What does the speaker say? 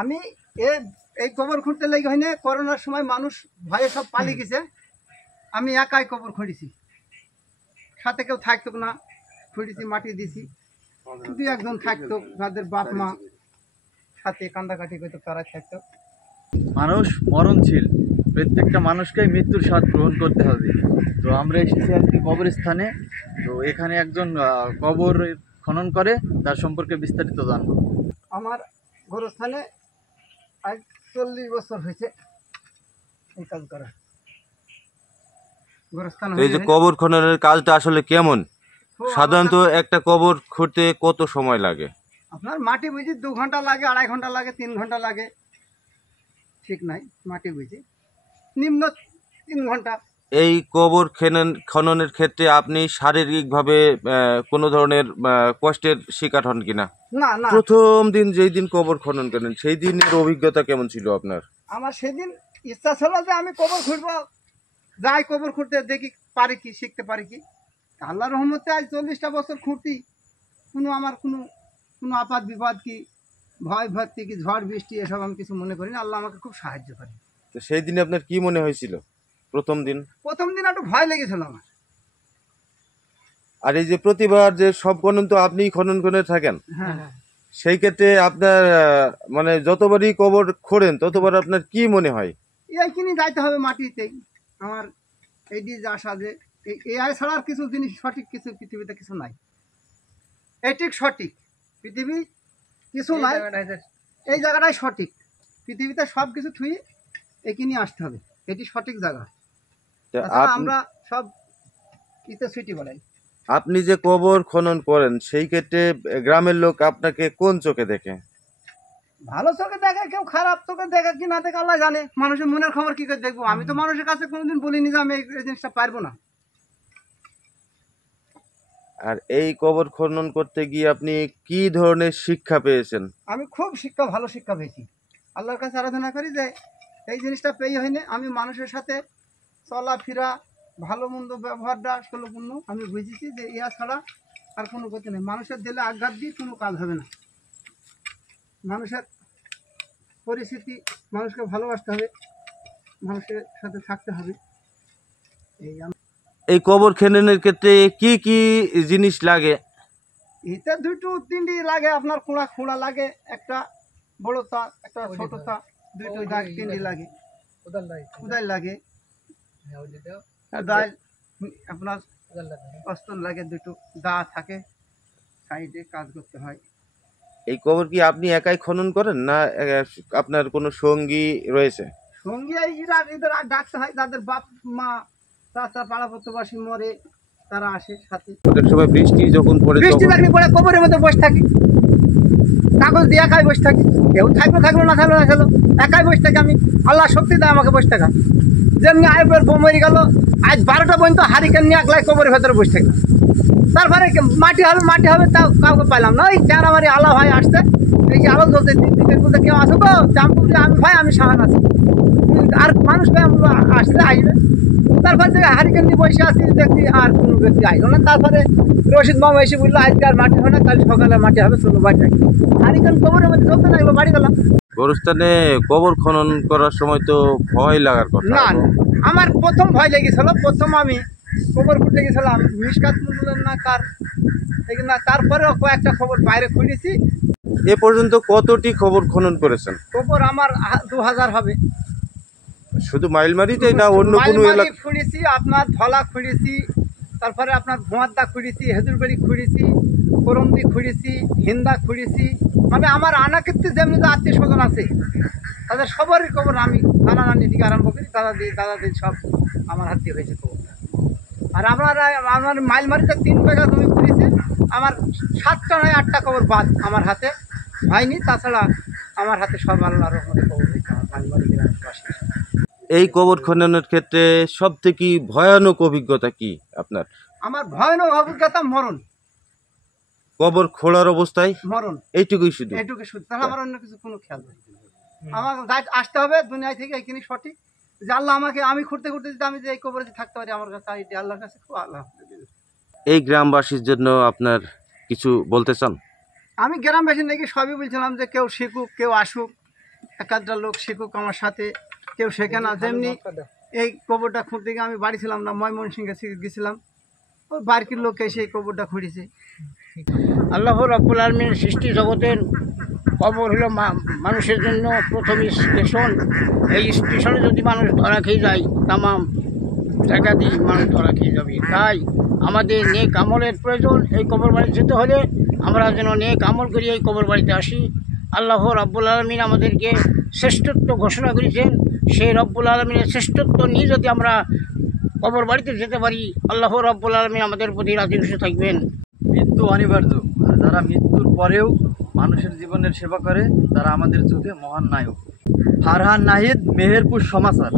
আমি এই কবর খুঁড়তে লেগে হয়নি, করোনার সময় মানুষ ভয়ে সব পালিয়ে গেছে, আমি একাই কবর খুঁড়েছি, সাথে কেউ থাকতো না, খুঁড়েছি, মাটি দিছি, শুধু একজন থাকতো, যাদের বাপ মা সাথে কান্দাকাটি করতো তারা থাকতো। মানুষ মরণশীল, প্রত্যেকটা মানুষকেই মৃত্যুর স্বাদ গ্রহণ করতে হবে। তো আমরা এসেছি আজকে কবরস্থানে। তো এখানে একজন কবর খনন করে, তার সম্পর্কে বিস্তারিত জানবো। আমার গোরস্থানে আজ 40 বছর হয়েছে এই কাজ করা। গোরস্থান এই যে কবর খননের কাজটা আসলে কেমন? সাধারণত একটা কবর খুঁড়তে কত সময় লাগে? আপনার মাটি বুঝি 2 ঘন্টা লাগে, 2.5 ঘন্টা লাগে, 3 ঘন্টা লাগে, ঠিক নাই। মাটি বুঝি নিম্ন 3 ঘন্টা। এই কবর খননের ক্ষেত্রে আপনি শারীরিকভাবে কোনো ধরনের কষ্টের শিকার হন কিনা? না না, প্রথম দিন যেই দিন কবর খনন করেন সেই দিনের অভিজ্ঞতা কেমন ছিল আপনার? আমার সেদিন ইচ্ছা ছিল যে আমি কবর খুঁড়বো, যাই কবর খুঁড়তে দেখি পারি কি, শিখতে পারি কি। আল্লাহর রহমতে আজ 40টা বছর খুঁড়তি, আমার কোনো আপাত বিপদ কি, ভয় ভক্তি কি, ঝড় বৃষ্টি এসব আমি কিছু মনে করি না। আল্লাহ আমাকে খুব সাহায্য করে। তো সেই দিনে আপনার কি মনে হয়েছিল প্রথম দিন? প্রথম দিন একটু ভয় লেগেছিল আমার। আর এই যে প্রতিবার যে সব খনন তো আপনি খনন করে থাকেন, হ্যাঁ, সেই ক্ষেত্রে আপনার মানে যতবারই কবর খোঁড়েন ততবার আপনার কি মনে হয়? এইখানে যাইতে হবে মাটিতেই। আমার এই দিয়ে আসা যে এআই ছাড়া আর কিছু জিনিস সঠিক কিছু পৃথিবীতে কিছু নাই। এটি সঠিক পৃথিবী কিছু নাই, এই জায়গাটাই সঠিক। পৃথিবীতে সব কিছু থুই এখানে আসতে হবে, এটি সঠিক জায়গা। আমরা সব ইতে সিটি বলাই। আপনি যে কবর খনন করেন সেই ক্ষেত্রে গ্রামের লোক আপনাকে কোন চোখে দেখে? ভালো চোখে দেখে, কেউ খারাপ চোখে দেখে কি না দেখে আল্লাহ জানে। মানুষের মনের খবর কি করে দেখবো? আমি তো মানুষের কাছে কোনোদিন বলিনি যে আমি এই জিনিসটা পারবো না। আর এই কবর খনন করতে গিয়ে আপনি কি ধরনের শিক্ষা পেয়েছেন? আমি খুব ভালো শিক্ষা পেয়েছি। আল্লাহর কাছে আরাধনা করি যে এই জিনিসটা পেয়ে হয়নি, আমি মানুষের সাথে চলাফেরা, ভালো মন্দ ব্যবহারটা ষোলপূর্ণ আমি বুঝেছি যে ইয়া ছাড়া আর কোনো গতি নেই। মানুষের দিলে আঘাত দিয়ে কোনো কাজ হবে না। মানুষের পরিস্থিতি, মানুষকে ভালোবাসতে হবে, মানুষের সাথে থাকতে হবে। এই কবর খননের ক্ষেত্রে কি কি জিনিস লাগে? এতে 2-3টি লাগে। আপনার খোঁড়া লাগে, একটা বড় তা, একটা ছোট তা, 2-3টি লাগে। কোদাল লাগে, আপনার অস্ত্র লাগে, 2টো দা থাকে, সাইডে কাজ করতে হয়। এই কবর কি আপনি একাই খনন করেন না আপনার কোনো সঙ্গী রয়েছে? সঙ্গী এদের ডাকতে হয়, যাদের বাপ মা চাচা পাড়া প্রতিবাসী মরে তারা আসে সাথে। অনেক সময় বৃষ্টি যখন পড়ে, বৃষ্টি লাগলে পরে কবরের মধ্যে বসে থাকি, কাগজ দিয়ে একাই বসে থাকি। কেউ থাকলো না থাকলো, একাই বসে থাকি আমি। আল্লাহ শক্তি দেয় আমাকে বসে থাকা। যেমনি আইপের বোমরি গেল, আজ 12টা পর্যন্ত হারিকেন নিয়ে একলাই কবরের ভেতরে বসে থাকলাম। তারপরে মাটি হবে তাও কাউকে পাইলাম না। ওই চারামারি আলো ভাই আসতে, এই যে আলো জ্বলতে বলতে কেউ আসো তো, আমি ভাই আমি সাহান আছি, আর মানুষ আসতে আসবে। তারপর থেকে হারিকেন নিয়ে বসে আসি, দেখছি আর কোনো ব্যক্তি আইলো না। তারপরে রশিদ মামা এসে বললো আজকে আর মাটি হয় না, কাল সকালে মাটি হবে, চলো বাড়ি থাকি। হারিকেন কবরের মধ্যে চলতে লাগলো, বাড়ি গেলাম। গোরস্থানে কবর খনন করার সময় তো ভয় লাগার কথা। না, আমার প্রথম ভয় লেগেছিল। প্রথম আমি কবর খুঁড়তে গেছিলাম, মিসকাত না কার, না, তারপরেও কয়েকটা খবর বাইরে খুঁড়েছি। এ পর্যন্ত কতটি কবর খনন করেছেন? কবর আমার 2000 হবে। শুধু মাইলমারিতে না অন্য কোনো এলাকা? খুঁড়েছি, আপনার ধলা খুঁড়েছি, তারপরে আপনার ভুয়াদ্দা খুঁড়েছি, হেদুরবাড়ি খুঁড়েছি, করমদি খুঁড়েছি, হিন্দা খুঁড়েছি। মানে আমার আনাকৃত্তি যেমনি আত্মীয় স্বজন আছে তাদের সবারই কবর আমি নানা নানি থেকে আরম্ভ করি, দাদাদি সব আমার হাত দিয়ে হয়েছে কবর। আর আমার মাইলমারিতে 3 বিঘা জমি খুঁড়েছি, আমার 7টা নয় 8টা কবর বাদ আমার হাতে হয়নি। তাছাড়া আমার হাতে সব আল্লাহর রহমতে কবর হয়েছে আমার মাইলমারি গ্রামবাসী। এই কবর খননের ক্ষেত্রে সব থেকে ভয়ানক অভিজ্ঞতা কি আপনার? আমার ভয়ানক অভিজ্ঞতা মরণ। কবর খোঁড়ার অবস্থায় মরণ, এইটুকুই শুধু? তাহলে আমার অন্য কিছু কোনো খেয়াল নেই। আমার আসতে হবে দুনিয়া থেকে, এইখানে সঠিক যে আল্লাহ আমাকে, আমি খুঁড়তে যদি আমি যে এই কবরে থাকতে পারি, আমার কাছে আল্লাহর কাছে খুব আল্লাহ। এই গ্রামবাসীর জন্য আপনার কিছু বলতে চান? আমি গ্রামবাসী নাকি সবই বলছিলাম যে কেউ শিখুক, কেউ আসুক, একাধটা লোক শিখুক আমার সাথে, কেউ শেখে না। যেমনি এই কবরটা খুঁড়তে গিয়ে আমি বাড়ি ছিলাম না, ময়মনসিংহে গেছিলাম, ওই বার্কির লোক এসে এই কবরটা খুঁড়েছে। আল্লাহ রাব্বুল আলামিনের সৃষ্টি জগতের কবর হলো মানুষের জন্য প্রথম স্টেশন। এই স্টেশনে যদি মানুষ ধরা খেয়ে যায়, তামাম জায়গা দিয়ে মানুষ ধরা খেয়ে যাবে। তাই আমাদের নেক আমলের প্রয়োজন। এই কবর বাড়ি যেতে হলে আমরা যেন নেক আমল করি এই কবর বাড়িতে আসি। আল্লাহ রাব্বুল আলামিন আমাদেরকে শ্রেষ্ঠত্ব ঘোষণা করেছেন। সেই রব্বুল আলামিনের শ্রেষ্ঠত্ব নিয়ে যদি আমরা কবর বাড়িতে যেতে পারি, আল্লাহ রাব্বুল আলামিন আমাদের প্রতি রাজি খুশি থাকবেন। মৃত্যু অনিবার্য, আর যারা মৃত্যুর পরেও মানুষের জীবনের সেবা করে তারা আমাদের চোখে মহান নায়ক। ফারহান নাহিদ, মেহেরপুর সমাচার।